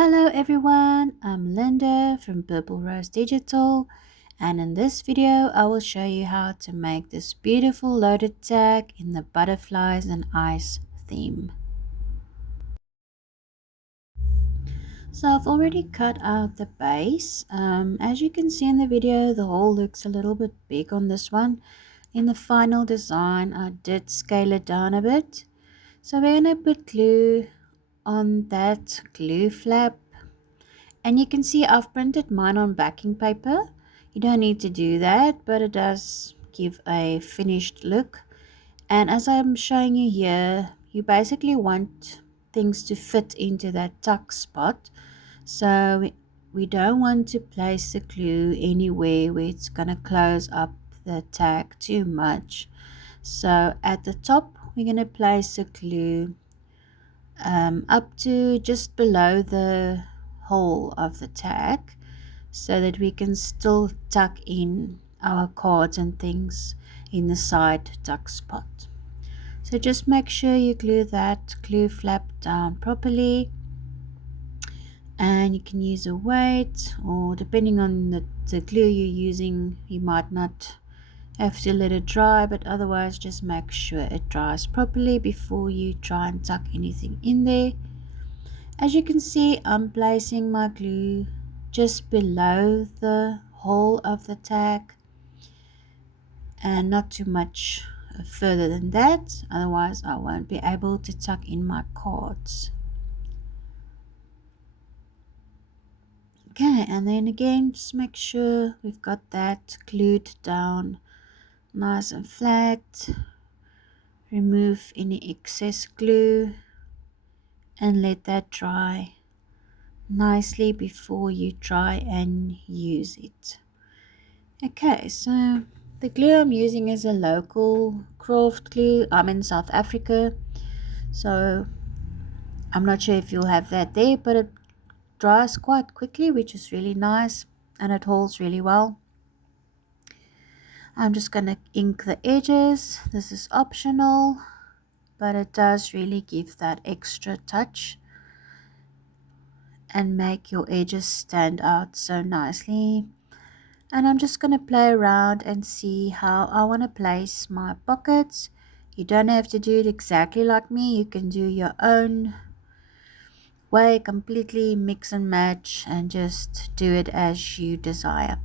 Hello everyone, I'm Linda from Purple Rose Digital, and in this video I will show you how to make this beautiful loaded tag in the butterflies and eyes theme. So I've already cut out the base. As you can see in the video, the hole looks a little bit big on this one. In the final design I did scale it down a bit. So we're going to put glue on that glue flap. And you can see I've printed mine on backing paper. You don't need to do that, but it does give a finished look. And as I'm showing you here, you basically want things to fit into that tuck spot. So we don't want to place the glue anywhere where it's going to close up the tag too much. So at the top, we're going to place the glue up to just below the hole of the tag so that we can still tuck in our cards and things in the side tuck spot. So just make sure you glue that glue flap down properly, and you can use a weight, or depending on the glue you're using, you might not have to let it dry, but otherwise just make sure it dries properly before you try and tuck anything in there. As you can see, I'm placing my glue just below the hole of the tag and not too much further than that, otherwise I won't be able to tuck in my cards. Okay, and then again, just make sure we've got that glued down nice and flat. Remove any excess glue and let that dry nicely before you try and use it. Okay, so the glue I'm using is a local craft glue. I'm in South Africa, so I'm not sure if you'll have that there, but it dries quite quickly, which is really nice, and it holds really well. I'm just going to ink the edges. This is optional, but it does really give that extra touch and make your edges stand out so nicely. And I'm just going to play around and see how I want to place my pockets. You don't have to do it exactly like me. You can do your own way, completely mix and match, and just do it as you desire.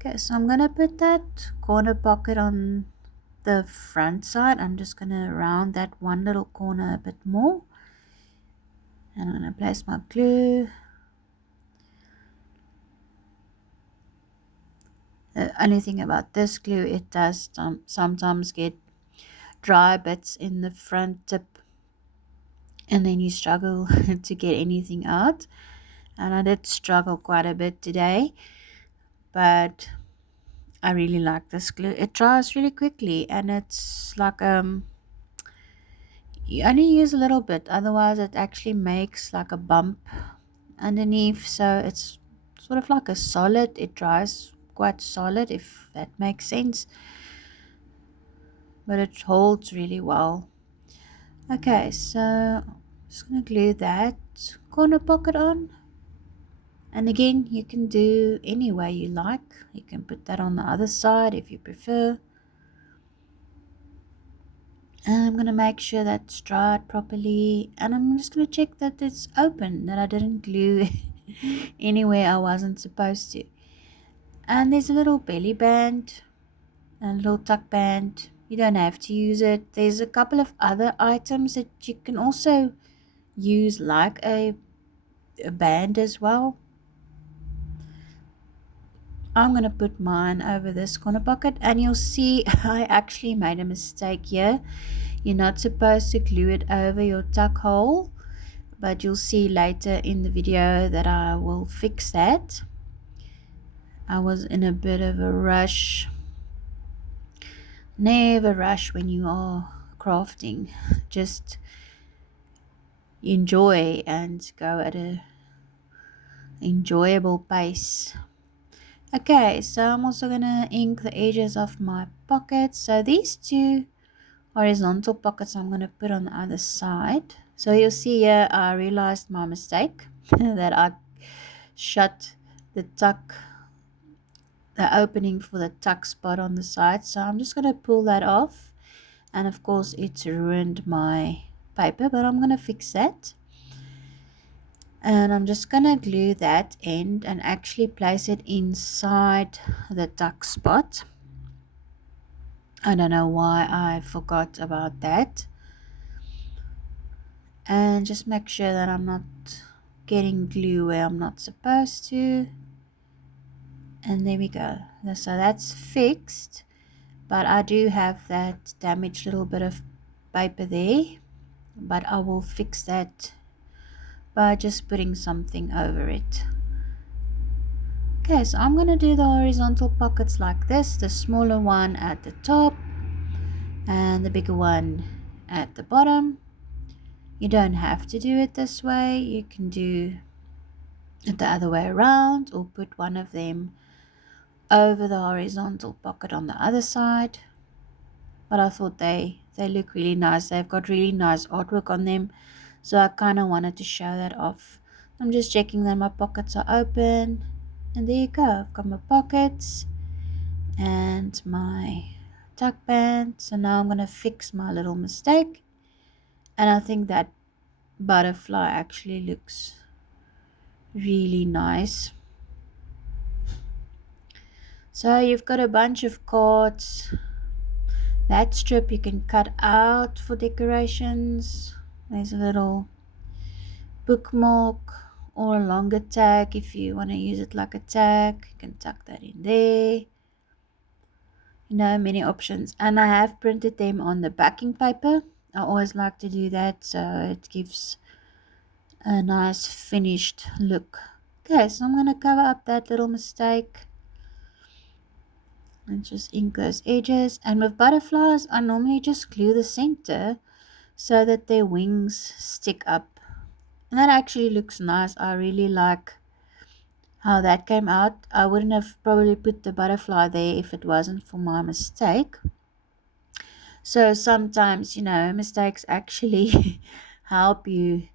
Okay, so I'm going to put that corner pocket on the front side. I'm just going to round that one little corner a bit more. And I'm going to place my glue. The only thing about this glue, it does sometimes get dry bits in the front tip, and then you struggle to get anything out. And I did struggle quite a bit today, but I really like this glue. It dries really quickly, and it's like you only use a little bit, otherwise it actually makes like a bump underneath. So it's sort of like a solid. It dries quite solid, if that makes sense, but it holds really well. Okay, so I'm just gonna glue that corner pocket on. And again, you can do any way you like. You can put that on the other side if you prefer. And I'm going to make sure that's dried properly. And I'm just going to check that it's open, that I didn't glue anywhere I wasn't supposed to. And there's a little belly band, a little tuck band. You don't have to use it. There's a couple of other items that you can also use, like a band as well. I'm going to put mine over this corner pocket, and you'll see I actually made a mistake here. You're not supposed to glue it over your tuck hole, but you'll see later in the video that I will fix that. I was in a bit of a rush. Never rush when you are crafting. Just enjoy and go at a enjoyable pace. Okay, so I'm also gonna ink the edges of my pockets. So these two horizontal pockets I'm gonna put on the other side. So you'll see here I realized my mistake that I shut the tuck, the opening for the tuck spot on the side. So I'm just going to pull that off, and of course it's ruined my paper, but I'm going to fix that. And I'm just going to glue that end and actually place it inside the tuck spot. I don't know why I forgot about that. And just make sure that I'm not getting glue where I'm not supposed to. And there we go. So that's fixed, but I do have that damaged little bit of paper there, but I will fix that by just putting something over it. Okay, so I'm going to do the horizontal pockets like this, the smaller one at the top and the bigger one at the bottom. You don't have to do it this way. You can do it the other way around, or put one of them over the horizontal pocket on the other side. But I thought they look really nice. They've got really nice artwork on them, so I kind of wanted to show that off. I'm just checking that my pockets are open, and there you go. I've got my pockets and my tuck band. So now I'm going to fix my little mistake, and I think that butterfly actually looks really nice. So you've got a bunch of cards. That strip you can cut out for decorations. There's a little bookmark or a longer tag if you want to use it like a tag. You can tuck that in there. You know, many options. And I have printed them on the backing paper. I always like to do that, so it gives a nice finished look. Okay, so I'm going to cover up that little mistake and just ink those edges. And with butterflies, I normally just glue the center so that their wings stick up, and that actually looks nice. I really like how that came out. I wouldn't have probably put the butterfly there if it wasn't for my mistake. So sometimes, you know, mistakes actually help you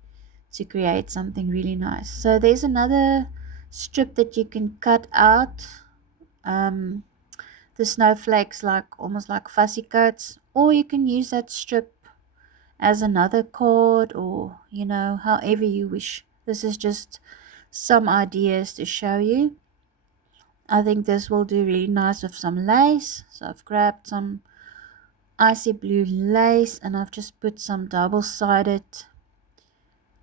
to create something really nice. So there's another strip that you can cut out the snowflakes, like almost like fussy cuts, or you can use that strip as another card, or you know, however you wish. This is just some ideas to show you. I think this will do really nice with some lace. So I've grabbed some icy blue lace and I've just put some double-sided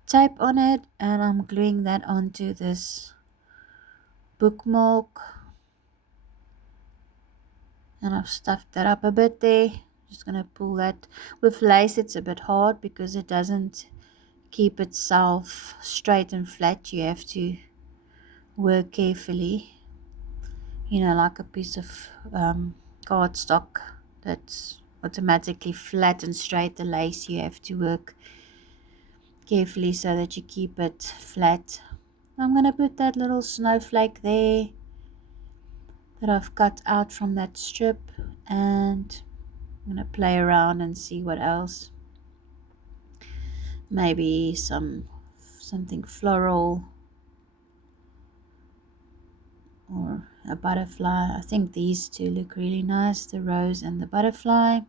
tape on it, and I'm gluing that onto this bookmark, and I've stuffed that up a bit there. Just gonna pull that. With lace it's a bit hard because it doesn't keep itself straight and flat. You have to work carefully, you know, like a piece of cardstock that's automatically flat and straight. The lace, you have to work carefully so that you keep it flat. I'm gonna put that little snowflake there that I've cut out from that strip, and I'm gonna play around and see what else. Maybe something floral or a butterfly. I think these two look really nice, the rose and the butterfly.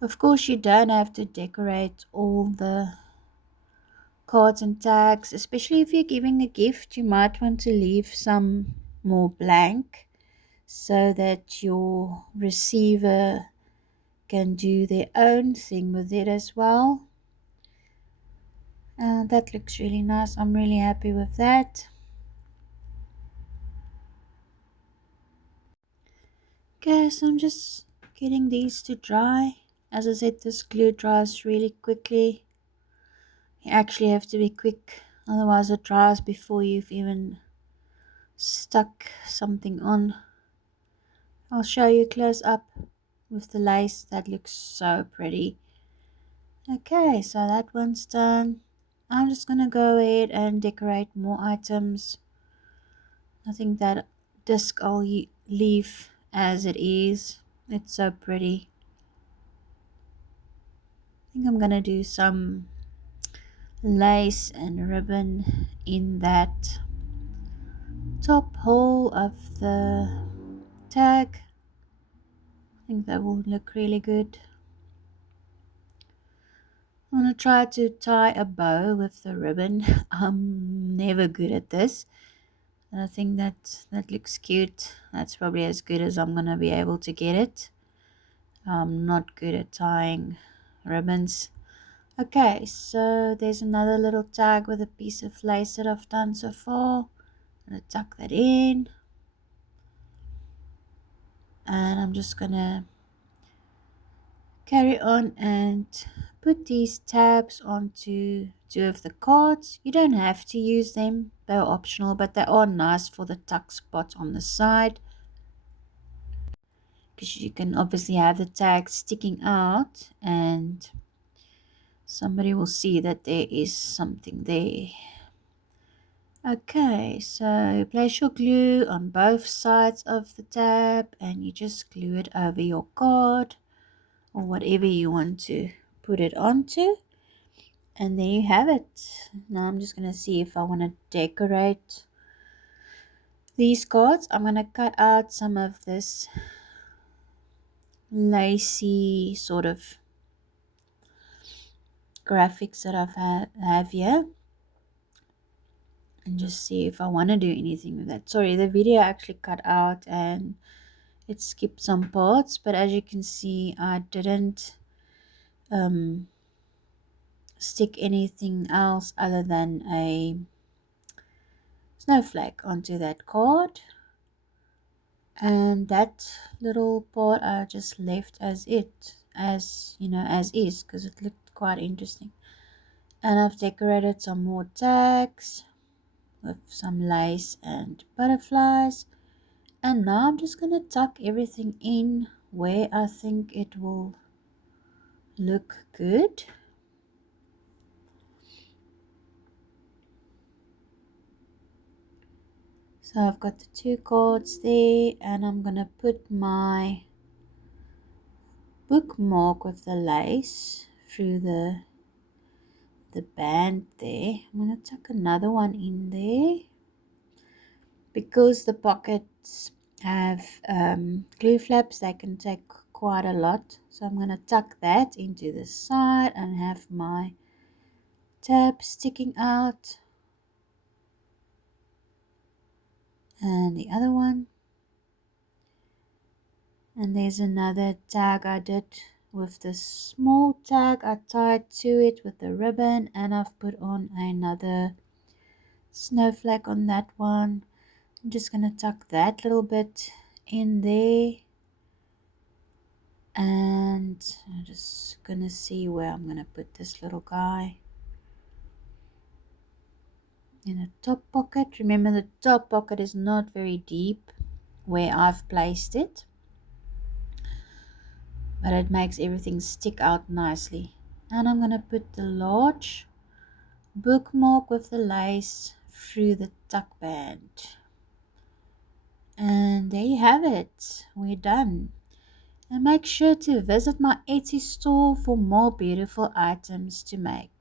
Of course, you don't have to decorate all the cards and tags, especially if you're giving a gift. You might want to leave some more blank so that your receiver can do their own thing with it as well. And that looks really nice. I'm really happy with that. Okay, so I'm just getting these to dry. As I said, this glue dries really quickly. You actually have to be quick, otherwise it dries before you've even stuck something on. I'll show you close up with the lace. That looks so pretty. Okay, so that one's done. I'm just gonna go ahead and decorate more items. I think that disc I'll leave as it is. It's so pretty. I think I'm gonna do some lace and ribbon in that top hole of the tag. I think that will look really good. I'm going to try to tie a bow with the ribbon. I'm never good at this. And I think that looks cute. That's probably as good as I'm going to be able to get it. I'm not good at tying ribbons. Okay, so there's another little tag with a piece of lace that I've done so far. I'm going to tuck that in. And I'm just going to carry on and put these tabs onto two of the cards. You don't have to use them, they're optional, but they are nice for the tuck spot on the side, because you can obviously have the tag sticking out and somebody will see that there is something there. Okay, so place your glue on both sides of the tab and you just glue it over your card or whatever you want to put it onto. And there you have it. Now I'm just going to see if I want to decorate these cards. I'm going to cut out some of this lacy sort of graphics that have here. And just see if I want to do anything with that. Sorry, the video actually cut out and it skipped some parts. But as you can see, I didn't stick anything else other than a snowflake onto that card. And that little part I just left as is, because it looked quite interesting. And I've decorated some more tags with some lace and butterflies. And now I'm just going to tuck everything in where I think it will look good. So I've got the two cards there, and I'm going to put my bookmark with the lace through the band there. I'm going to tuck another one in there because the pockets have glue flaps. They can take quite a lot, so I'm going to tuck that into the side and have my tab sticking out, and the other one. And there's another tag I did with the small tag. I tied to it with the ribbon, and I've put on another snowflake on that one. I'm just going to tuck that little bit in there, and I'm just going to see where I'm going to put this little guy. In the top pocket. Remember, the top pocket is not very deep where I've placed it, but it makes everything stick out nicely. And I'm going to put the large bookmark with the lace through the tuck band. And there you have it. We're done. And make sure to visit my Etsy store for more beautiful items to make.